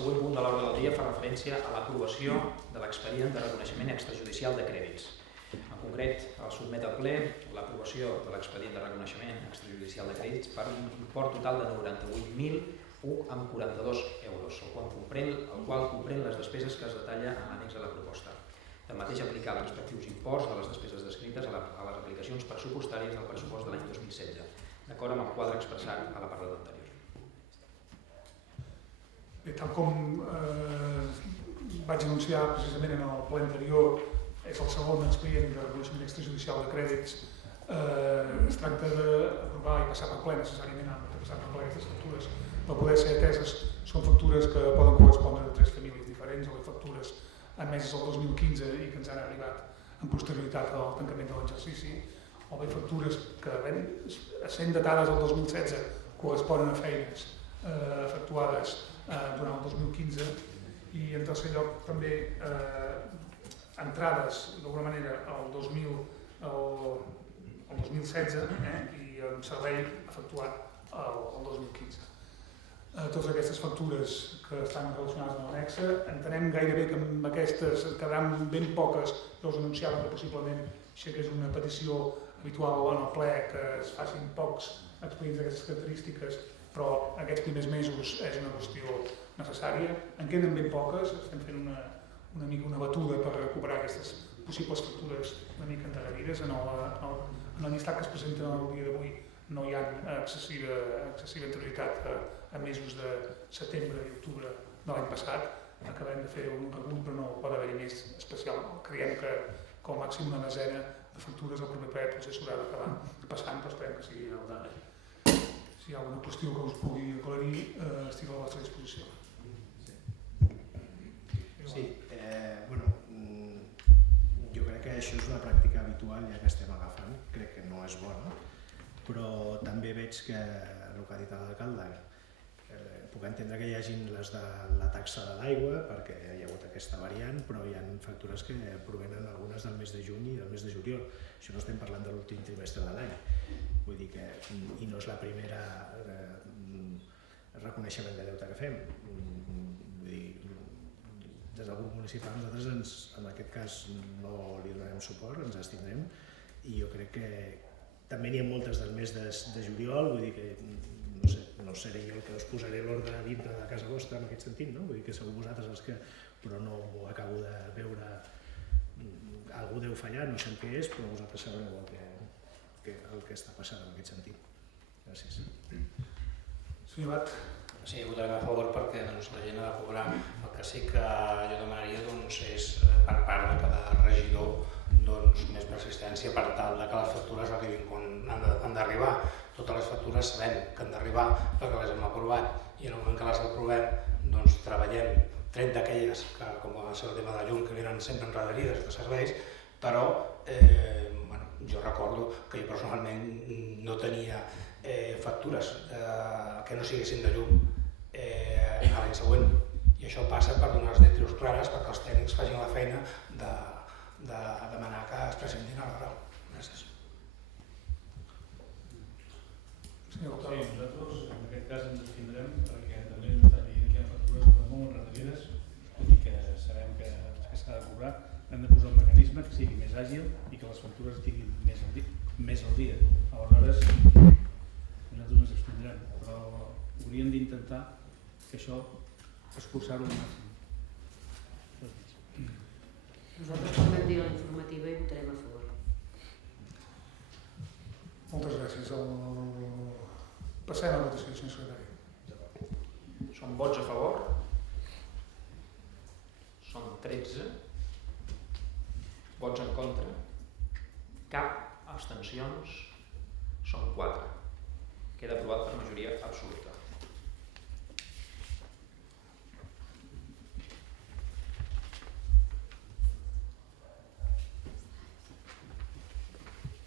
següent punt de l'ordre del dia fa referència a l'aprovació de l'expedient de reconeixement extrajudicial de crèdits. En concret, es sotmet al ple l'aprovació de l'expedient de reconeixement extrajudicial de crèdits per un import total de 98.001,42 euros, el qual comprèn les despeses que es detalla en l'annex de la proposta. Tanmateix, aplicar els respectius imports de les despeses descrites a les aplicacions pressupostàries del pressupost de l'any 2016, d'acord amb el quadre expressat a l'apartat anterior. Bé, tal com vaig anunciar precisament en el ple anterior, és el segon expedient de reconeixement extrajudicial de crèdits. Es tracta d'aprovar i passar per ple necessàriament, de passar per ple aquestes factures per poder ser ateses. Són factures que poden correspondre a 3 famílies diferents, o bé factures emeses el 2015 i que ens han arribat en posterioritat al tancament de l'exercici, o bé factures que, sent datades el 2016, corresponen a feines efectuades durant el 2015, i en tercer lloc també entrades d'alguna manera el 2016 i un servei efectuat el 2015. Totes aquestes factures que estan relacionades amb l'annexa, entenem gairebé que amb aquestes quedaran ben poques. Ja us anunciava que possiblement això que és una petició habitual en el ple, que es facin pocs expedients d'aquestes característiques, però aquests primers mesos és una qüestió necessària. En queden ben poques, estem fent una mica una batuda per recuperar aquestes possibles factures una mica endarrerides. En el llistat que es presenta el dia d'avui no hi ha excessiva anterioritat a mesos de setembre i octubre de l'any passat. Acabem de fer un recull, però no pot haver-hi més especial. Creiem que com a màxim una desena de factures al proper ple potser s'haurà d'acabar passant, però esperem que sigui el darrer. Si hi ha alguna qüestió que us pugui aclarir, estic a la vostra disposició. Sí, jo crec que això és una pràctica habitual ja que estem agafant, crec que no és bona, però també veig que el que ha dit l'alcalde, puc entendre que hi hagin les de la taxa de l'aigua perquè hi ha hagut aquesta variant, però hi ha factures que provenen algunes del mes de juny i del mes de juliol. Això no estem parlant de l'últim trimestre de l'any, vull dir que i no és la primera reconeixement de deute que fem. Vull dir, des del grup municipal nosaltres en aquest cas no li donarem suport, ens abstindrem, i jo crec que també n'hi ha moltes del mes de juliol, vull dir que no seré jo el que us posaré l'ordre dintre de casa vostra en aquest sentit, no? Vull dir que sou vosaltres els que, però no ho acabo de veure, algú deu fallar, no sé el que és, però vosaltres sabreu el que està passant en aquest sentit. Gràcies. Senyor Bat. Sí, votarem a favor perquè la gent ha de cobrar. El que sí que jo demanaria és per part de cada regidor més persistència per tal que les factures arribin quan han d'arribar. Totes les factures sabem que han d'arribar perquè les hem aprovat i en el moment que les aprovem treballem 30 d'aquelles que, com va ser el tema de la llum, que venen sempre enrederides de serveis, però jo recordo que jo personalment no tenia factures que no siguessin de llum a l'any següent, i això passa per donar les directrius clares perquè els tècnics facin la feina de demanar que es presentin a la grau. Gràcies. Sí, nosaltres en aquest cas ens abstindrem perquè també ens està dient que hi ha factures molt enrederides, tot i que sabem que s'ha de cobrar, hem de posar un mecanisme que sigui més àgil i que les factures estiguin més al dia. Aleshores, nosaltres ens abstindrem, però hauríem d'intentar que això escurçar-ho al màxim. Nosaltres com vam dir a la informativa hi votarem a favor. Moltes gràcies. Passem a la votació, senyor secretari. Són vots a favor. Són 13. Vots en contra. Cap. Abstencions. Són 4. Queda aprovat per majoria absoluta.